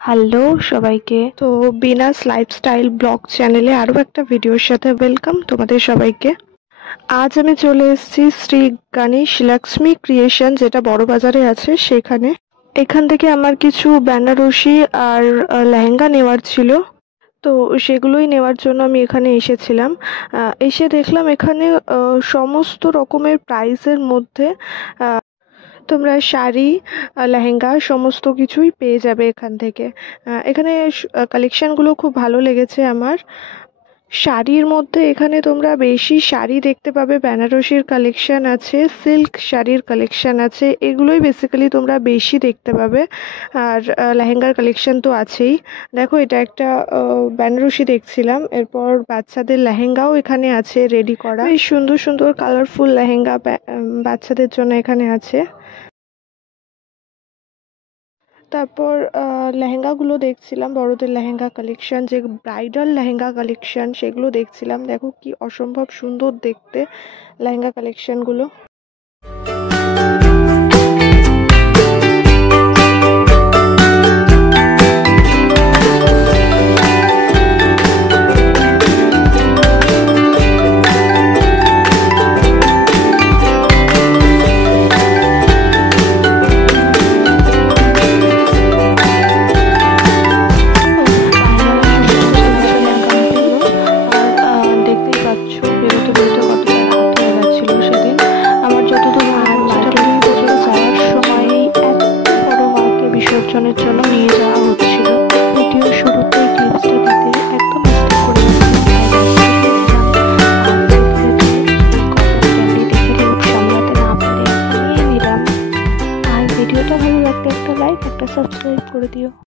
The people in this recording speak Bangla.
হ্যালো সবাইকে। তো বিনাস লাইফস্টাইল ব্লগ চ্যানেলে আরও একটা ভিডিওর সাথে ওয়েলকাম তোমাদের সবাইকে। আজ আমি চলে এসেছি শ্রী গণেশ লক্ষ্মী ক্রিয়েশন, যেটা বড় বাজারে আছে সেখানে। এখান থেকে আমার কিছু বেনারসি আর লেহেঙ্গা নেওয়ার ছিল, তো সেগুলোই নেওয়ার জন্য আমি এখানে এসেছিলাম। এসে দেখলাম এখানে সমস্ত রকমের প্রাইসের মধ্যে তোমরা শাড়ি, লেহেঙ্গা সমস্ত কিছুই পেয়ে যাবে এখান থেকে। এখানে কালেকশনগুলো খুব ভালো লেগেছে আমার। শাড়ির মধ্যে এখানে তোমরা বেশি শাড়ি দেখতে পাবে, বেনারসির কালেকশন আছে, সিল্ক শাড়ির কালেকশন আছে, এগুলোই বেসিক্যালি তোমরা বেশি দেখতে পাবে। আর লেহেঙ্গার কালেকশন তো আছেই। দেখো, এটা একটা বেনারসি দেখছিলাম। এরপর বাচ্চাদের লেহেঙ্গাও এখানে আছে রেডি করা, বেশ সুন্দর সুন্দর কালারফুল লেহেঙ্গা বাচ্চাদের জন্য এখানে আছে। তারপর লেহেঙ্গাগুলো দেখছিলাম, বড়দের লেহেঙ্গা কালেকশন, যে ব্রাইডাল লেহেঙ্গা কালেকশন সেগুলো দেখছিলাম। দেখো কি অসম্ভব সুন্দর দেখতে লেহেঙ্গা কালেকশনগুলো।